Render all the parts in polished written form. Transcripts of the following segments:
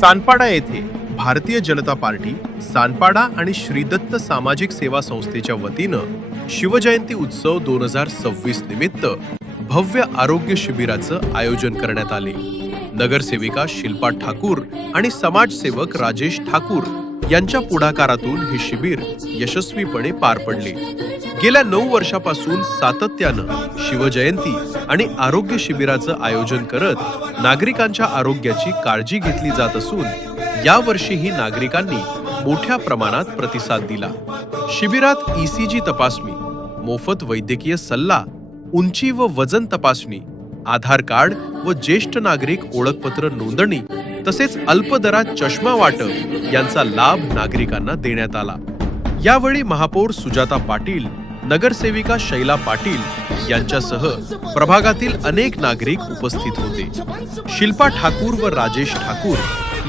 सानपाडा येथे भारतीय जनता पार्टी सानपाडा आणि श्री दत्त सामाजिक सेवा संस्थेच्या वतीनं शिवजयंती उत्सव 2026 निमित्त भव्य आरोग्य शिबिराचं आयोजन करण्यात आले। नगरसेविका शिल्पा ठाकूर आणि समाजसेवक राजेश ठाकूर यांच्या पुढाकारातून हे शिबिर यशस्वीपणे पार पडले। गेल्या 9 वर्षापासून सातत्यानं शिवजयंती आणि आरोग्य शिबिराचं आयोजन करत नागरिकांच्या आरोग्याची काळजी घेतली जात असून यावर्षीही नागरिकांनी मोठ्या प्रमाणात प्रतिसाद दिला। शिबिरात ECG तपासणी, मोफत वैद्यकीय सल्ला, उंची व वजन तपासणी, आधार कार्ड व ज्येष्ठ नागरिक ओळखपत्र नोंदणी तसेच अल्प दरात चष्मा वाटप यांचा लाभ नागरिकांना देण्यात आला। यावेळी महापौर सुजाता पाटील, नगरसेविका शैला पाटील यांच्यासह प्रभागातील अनेक नागरिक उपस्थित होते। शिल्पा ठाकूर व राजेश ठाकूर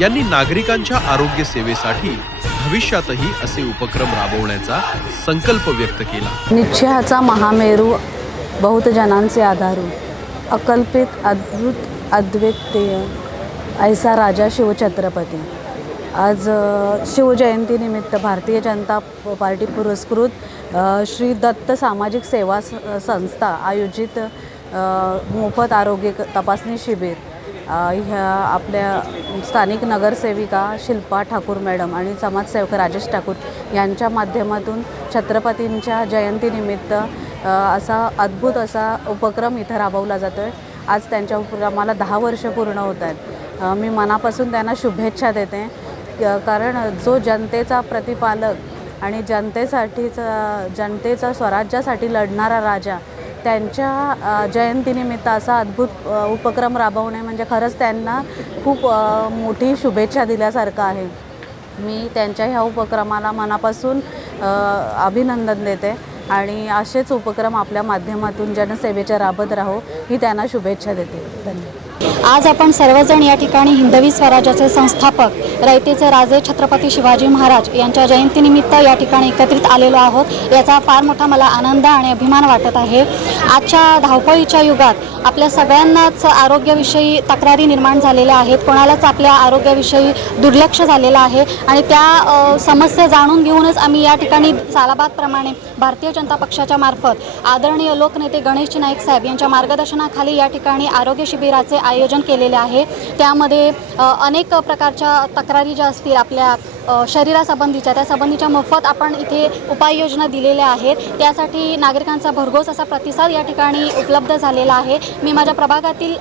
यांनी नागरिकांच्या आरोग्य सेवेसाठी भविष्यातही असे उपक्रम राबवण्याचा संकल्प व्यक्त केला। निश्चयाचा महामेरू, बहुत जनांचे आधारू, अकल्पित अद्भुत अद्वितीय ऐसा राजा शिवछत्रपती। आज शिवजयंती निमित्त भारतीय जनता पार्टी पुरस्कृत श्री दत्त सामाजिक सेवा संस्था आयोजित मोफत आरोग्य तपासणी शिबिर ह्या आपल्या स्थानिक नगरसेविका शिल्पा ठाकूर मॅडम आणि समाजसेवक राजेश ठाकूर यांच्या माध्यमातून छत्रपतींच्या जयंतीनिमित्त असा अद्भुत असा उपक्रम इथं राबवला जातो आहे। आज त्यांच्या उपक्रमाला 10 वर्ष पूर्ण होत आहेत। मी मनापासून त्यांना शुभेच्छा देते, कारण जो जनतेचा प्रतिपालक आणि जनतेचा स्वराज्यासाठी लढणारा राजा त्यांच्या जयंतीनिमित्त असा अद्भुत उपक्रम राबवणे म्हणजे खरंच त्यांना खूप मोठी शुभेच्छा दिल्यासारखं आहे। मी त्यांच्या ह्या उपक्रमाला मनापासून अभिनंदन देते आणि असेच उपक्रम आपल्या माध्यमातून जनसेवेच्या राबत राहो ही त्यांना शुभेच्छा देते। धन्यवाद। आज आपण सर्वजण या ठिकाणी हिंदवी स्वराज्याचे संस्थापक रयतेचे राजे छत्रपती शिवाजी महाराज यांच्या जयंतीनिमित्त या ठिकाणी एकत्रित आलेलो आहोत। याचा फार मोठा मला आनंद आणि अभिमान वाटत आहे। आजच्या धावपळीच्या युगात आपल्या सगळ्यांनाच आरोग्याविषयी तक्रारी निर्माण झालेल्या आहेत, कोणालाच आपल्या आरोग्याविषयी दुर्लक्ष झालेलं आहे आणि त्या समस्या जाणून घेऊनच आम्ही या ठिकाणी सालाबादप्रमाणे भारतीय जनता पक्षाच्या मार्फत आदरणीय लोकनेते गणेश नाईक साहेब यांच्या मार्गदर्शनाखाली या ठिकाणी आरोग्य शिबिराचे आयोजन केलेले आहे। त्यामध्ये अनेक प्रकारच्या तक्रारी ज्या असतील आपल्या शरीरासंबंधीच्या त्या संबंधीच्या मोफत आपण इथे उपाययोजना दिलेल्या आहेत। त्यासाठी नागरिकांचा भरघोस असा प्रतिसाद या ठिकाणी उपलब्ध झालेला आहे। मी माझ्या प्रभागातील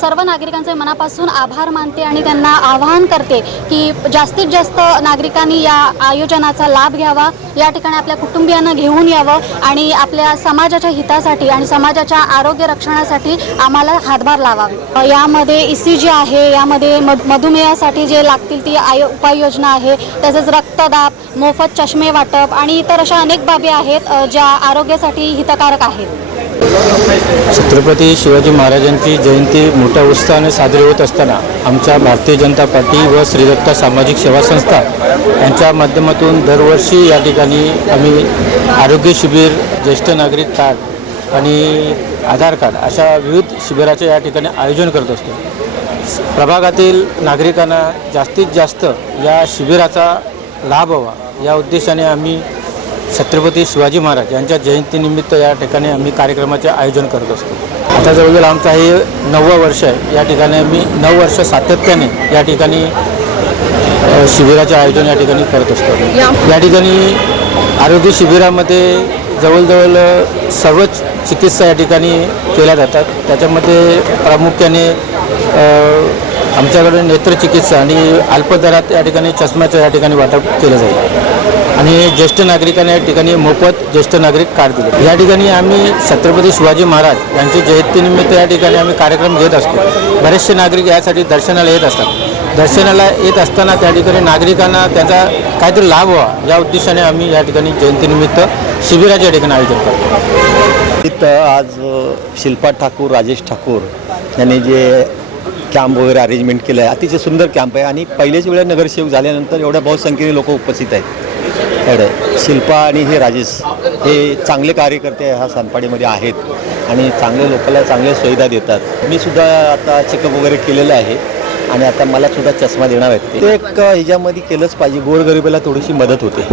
सर्व नागरिकांचे मनापासून आभार मानते आणि त्यांना आवाहन करते की जास्तीत जास्त नागरिकांनी या आयोजनाचा लाभ घ्यावा, या ठिकाणी आपल्या कुटुंबियांना घेऊन यावं आणि आपल्या समाजाच्या हितासाठी आणि समाजाच्या आरोग्य रक्षणासाठी आम्हाला हातभार लावावा। यामध्ये ECG आहे, यामध्ये मधुमेहासाठी जे लागतील ती उपाययोजना आहे, तसेच रक्तदाब, मोफत चष्मे वाटप आणि इतर अशा अनेक बाबी आहेत ज्या आरोग्यासाठी हितकारक आहेत। छत्रपती शिवाजी महाराजांची जयंती मोठ्या उत्साहाने साजरी होत असताना आमच्या भारतीय जनता पार्टी व श्री दत्त सामाजिक सेवा संस्था यांच्या माध्यमातून दरवर्षी या ठिकाणी आम्ही आरोग्य शिबिर, ज्येष्ठ नागरिक कार्ड आणि आधार कार्ड अशा विविध शिबिराचे या ठिकाणी आयोजन करत असतो। प्रभागातील नागरिकांना जास्तीत जास्त या शिबिराचा लाभ व्हावा या उद्देशाने आम्ही छत्रपती शिवाजी महाराज यांच्या जयंतीनिमित्त या ठिकाणी आम्ही कार्यक्रमाचे आयोजन करत असतो। आता जवळजवळ आमचा हे 9वं वर्ष आहे। या ठिकाणी आम्ही 9 वर्ष सातत्याने या ठिकाणी शिबिराचे आयोजन या ठिकाणी करत असतो। या ठिकाणी आरोग्य शिबिरामध्ये जवळजवळ सर्वच चिकित्सा या ठिकाणी केल्या जातात। त्याच्यामध्ये प्रामुख्याने आमच्याकडे नेत्रचिकित्सा आणि अल्प दरात या ठिकाणी चष्म्याचं या ठिकाणी वाटप केलं जाईल आणि ज्येष्ठ नागरिकांना या ठिकाणी मोफत ज्येष्ठ नागरिक कार्ड दिले। या ठिकाणी आम्ही छत्रपती शिवाजी महाराज यांच्या जयंतीनिमित्त या ठिकाणी आम्ही कार्यक्रम घेत असतो। बरेचसे नागरिक यासाठी दर्शनाला येत असतात। दर्शनाला येत असताना त्या ठिकाणी नागरिकांना त्याचा काहीतरी लाभ व्हावा या उद्देशाने आम्ही या ठिकाणी जयंतीनिमित्त शिबिराचे या ठिकाणी आयोजन करतो। इथं आज शिल्पा ठाकूर, राजेश ठाकूर यांनी जे कॅम्प वगैरे अरेंजमेंट केलं आहे, अतिशय सुंदर कॅम्प आहे आणि पहिल्याच वेळेला नगरसेवक झाल्यानंतर एवढ्या बहुसंख्येने लोक उपस्थित आहेत। एवढं शिल्पा आणि हे राजेश हे चांगले कार्यकर्ते ह्या सानपाडीमध्ये आहेत आणि चांगले लोकांना चांगल्या सुविधा देतात। मी सुद्धा आता चेकअप वगैरे केलेलं आहे आणि आता मला सुद्धा चष्मा देणार आहेत ते एक ह्याच्यामध्ये केलंच पाहिजे. गोरगरिबाला थोडीशी मदत होते.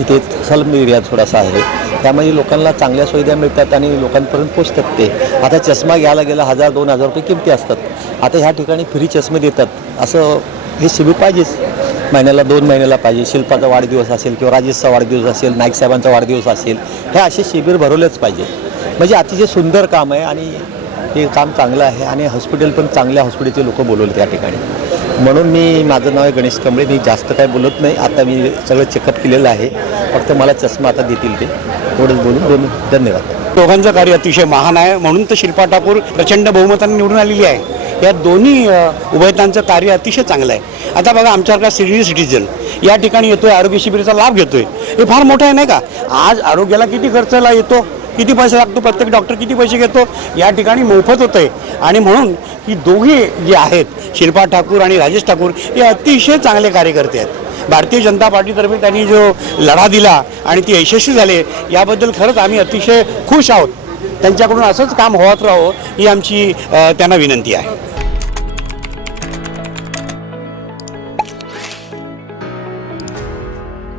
इथे सल्म एरिया थोडासा आहे, त्यामध्ये लोकांना चांगल्या सुविधा मिळतात आणि लोकांपर्यंत पोचतात. ते आता चष्मा घ्यायला गेला 1000-2000 रुपये किमती असतात. आता ह्या ठिकाणी फ्री चष्मे देतात. असं हे शिबिर पाहिजेच. महिन्याला 2 महिन्याला पाहिजे. शिल्पाचा वाढदिवस असेल किंवा राजेशचा वाढदिवस असेल, नाईक साहेबांचा वाढदिवस असेल, हे असे शिबिर भरवलेच पाहिजे. म्हणजे अतिशय सुंदर काम आहे आणि हे काम चांगलं आहे आणि हॉस्पिटल पण चांगल्या हॉस्पिटलचे लोक बोलवले त्या ठिकाणी. म्हणून माझं नाव आहे गणेश कांबळे. मी जास्त काय बोलत नाही. आता मी सगळं चेकअप केलेलं आहे. फक्त मला चष्मा आता देतील ते एवढंच बोलून धन्यवाद. दोघांचं कार्य अतिशय महान आहे, म्हणून तर शिल्पा ठाकूर प्रचंड बहुमताने निवडून आलेली आहे. या दोन्ही उभयतांचं कार्य अतिशय चांगलं आहे. आता बघा आमच्यासारखा सिनियर सिटीजन या ठिकाणी येतोय, आरोग्य शिबिराचा लाभ घेतोय, हे फार मोठं आहे नाही का. आज आरोग्याला किती खर्चला येतो, किती पैसे लागतो, प्रत्येक डॉक्टर किती पैसे घेतो, या ठिकाणी मोफत होतं आहे. आणि म्हणून ही दोघे जे आहेत शिल्पा ठाकूर आणि राजेश ठाकूर हे अतिशय चांगले कार्यकर्ते आहेत. भारतीय जनता पार्टीतर्फे त्यांनी जो लढा दिला आणि ती यशस्वी झाले याबद्दल खरंच आम्ही अतिशय खुश आहोत. त्यांच्याकडून असंच काम होत राहावं ही आमची त्यांना विनंती आहे.